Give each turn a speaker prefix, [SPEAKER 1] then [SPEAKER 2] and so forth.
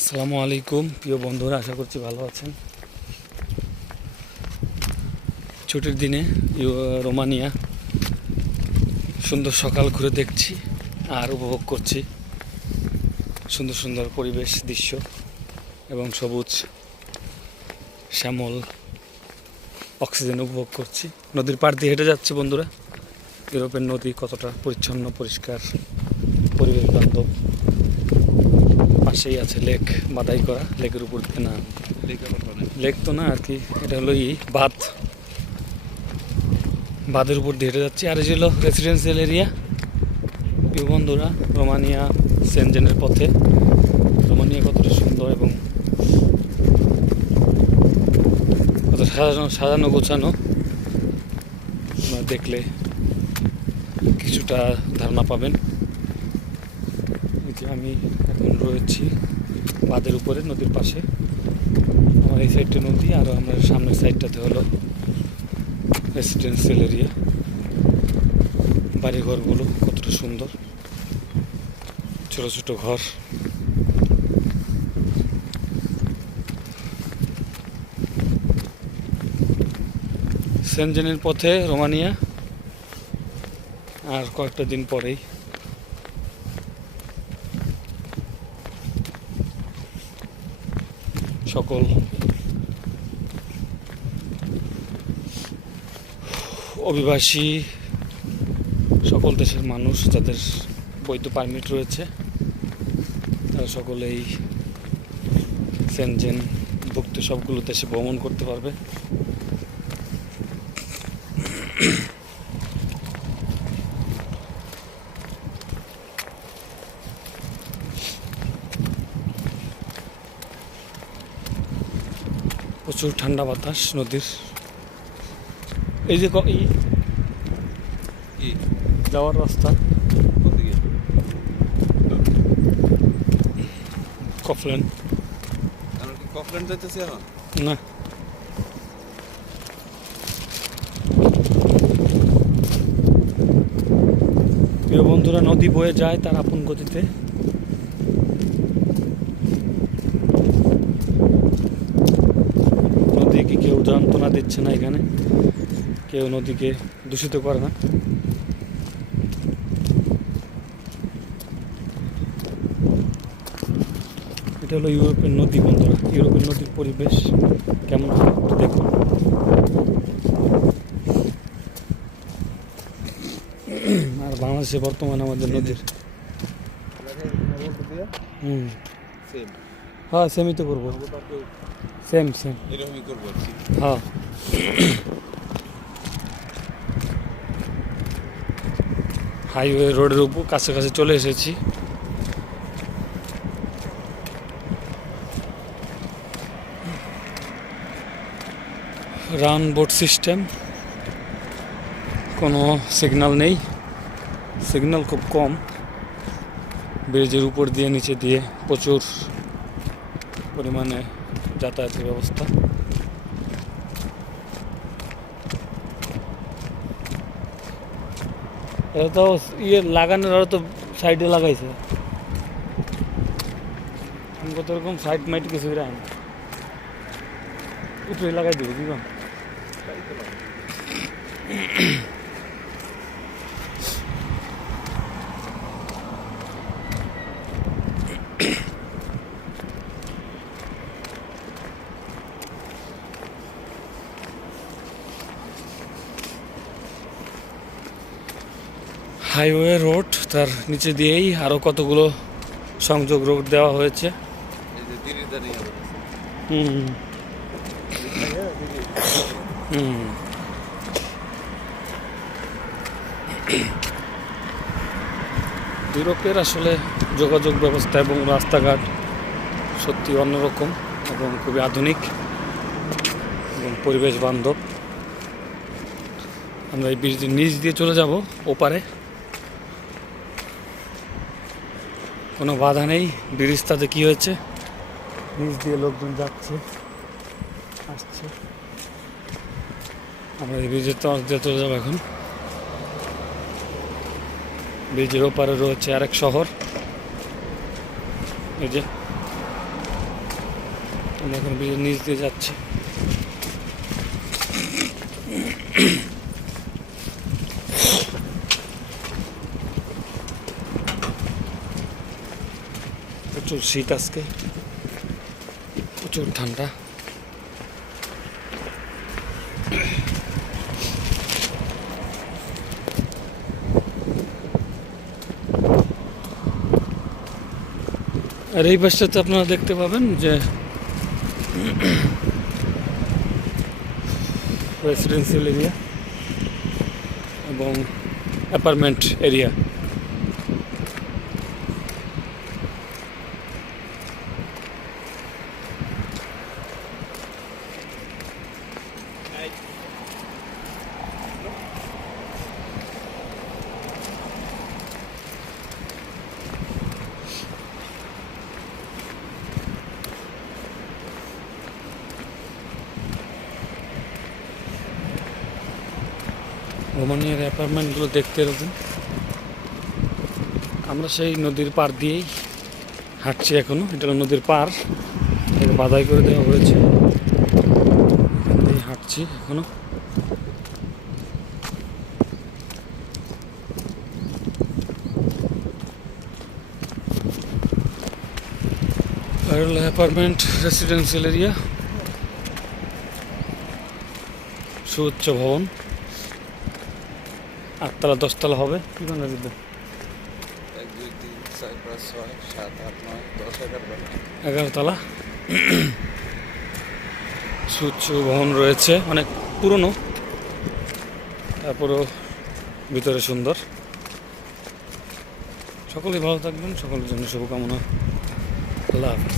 [SPEAKER 1] আসসালামু আলাইকুম প্রিয় বন্ধুরা আশা করছি ভালো আছেন ছুটির দিনে রোমানিয়া সুন্দর সকাল ঘুরে দেখছি আর উপভোগ করছি সুন্দর সুন্দর পরিবেশ দৃশ্য এবং সবুজ শ্যামল অক্সিজেন উপভোগ করছি নদীর পাড় দিয়ে হেঁটে যাচ্ছি বন্ধুরা ইউরোপের নদী কতটা পরিচ্ছন্ন পরিষ্কার পরিবেশ বান্ধব পাশেই আছে লেক বাদাই করা লেকের উপর থেকে না লেক তো না আর কি এটা হলো ই বাঁধ বাঁধের উপর দিয়ে হেঁটে যাচ্ছি আর এই হলো রেসিডেন্সিয়াল এরিয়া প্রিয় বন্ধুরা রোমানিয়া সেনজেনের পথে রোমানিয়া কতটা সুন্দর এবং কত সাজানো সাজানো গোছানো দেখলে কিছুটা ধারণা পাবেন আমি এখন রয়েছি বাঁধের উপরে নদীর পাশে আমার এই সাইডটা নদী আর আমার সামনের সাইডটাতে হলো রেসিডেন্সিয়াল এরিয়া বাড়িঘরগুলো কতটা সুন্দর ছোট ছোট ঘর সেন্ট জেনের পথে রোমানিয়া আর কয়েকটা দিন পরেই সকল অভিবাসী সকল দেশের মানুষ যাদের বৈধ পারমিট রয়েছে তারা সকলেই সেনজেন ভুক্ত সবগুলো দেশে ভ্রমণ করতে পারবে প্রচুর ঠান্ডা বাতাস নদীর এই যে যাওয়ার রাস্তা না প্রিয় বন্ধুরা নদী বয়ে যায় তার আপন গতিতে হচ্ছে না এখানে কেউ নদীকে দূষিত করে না এটা হলো ইউরোপের নদী বন্ধুরা ইউরোপের নদীর পরিবেশ কেমন দেখুন আর বাংলাদেশে বর্তমানে আমাদের নদীর হুম হ্যাঁ সেমি তো করবো সেম সেম এরকমই করবো হ্যাঁ হাইওয়ে রোডের উপর কাছে কাছে চলে এসেছি রান বোর্ড সিস্টেম কোনো সিগনাল নেই সিগন্যাল খুব কম ব্রিজের উপর দিয়ে নিচে দিয়ে প্রচুর পরিমাণে যাতায়াতের ব্যবস্থা এটা তো ইয়ে লাগানোর ওরা তো সাইডে লাগাইছে কত রকম সাইড মাইট কিছু রাখেন উপরে লাগাই দেবে দিবেন হাইওয়ে রোড তার নিচে দিয়েই আরও কতগুলো সংযোগ রোড দেওয়া হয়েছে ইউরোপের আসলে যোগাযোগ ব্যবস্থা এবং রাস্তাঘাট সত্যি অন্যরকম এবং খুবই আধুনিক এবং পরিবেশ বান্ধব আমরা এই ব্রিজ নিচ দিয়ে চলে যাব ওপারে কোনো বাধা নেই ব্রিজটাতে কী হয়েছে ব্রিজ দিয়ে লোকজন যাচ্ছে আসছে আমরা এই ব্রিজের তো দিয়ে চলে যাবো এখন ব্রিজের ওপারে রয়েছে আরেক শহর এই যে আমরা এখন ব্রিজের নিচ দিয়ে যাচ্ছি সুসি তাসকে প্রচুর ঠান্ডা আর এই পাশেতে আপনারা দেখতে পাবেন যে রেসিডেন্সিয়াল এরিয়া এবং অ্যাপার্টমেন্ট এরিয়া ভ্রমণের অ্যাপার্টমেন্টগুলো দেখতে এরকম আমরা সেই নদীর পার দিয়েই হাঁটছি এখনও এটা নদীর পার এটা বাধাই করে দেওয়া হয়েছে হাঁটছি এখনও অ্যাপার্টমেন্ট রেসিডেন্সিয়াল এরিয়া area. সুউচ্চ ভবন আটতলা দশতলা হবে কি কোনো যুদ্ধ এগারোতলা সুচ্ছ ভবন রয়েছে অনেক পুরনো তারপরেও ভিতরে সুন্দর সকলেই ভালো থাকবেন সকলের জন্য শুভকামনা আল্লাহ হাফিজ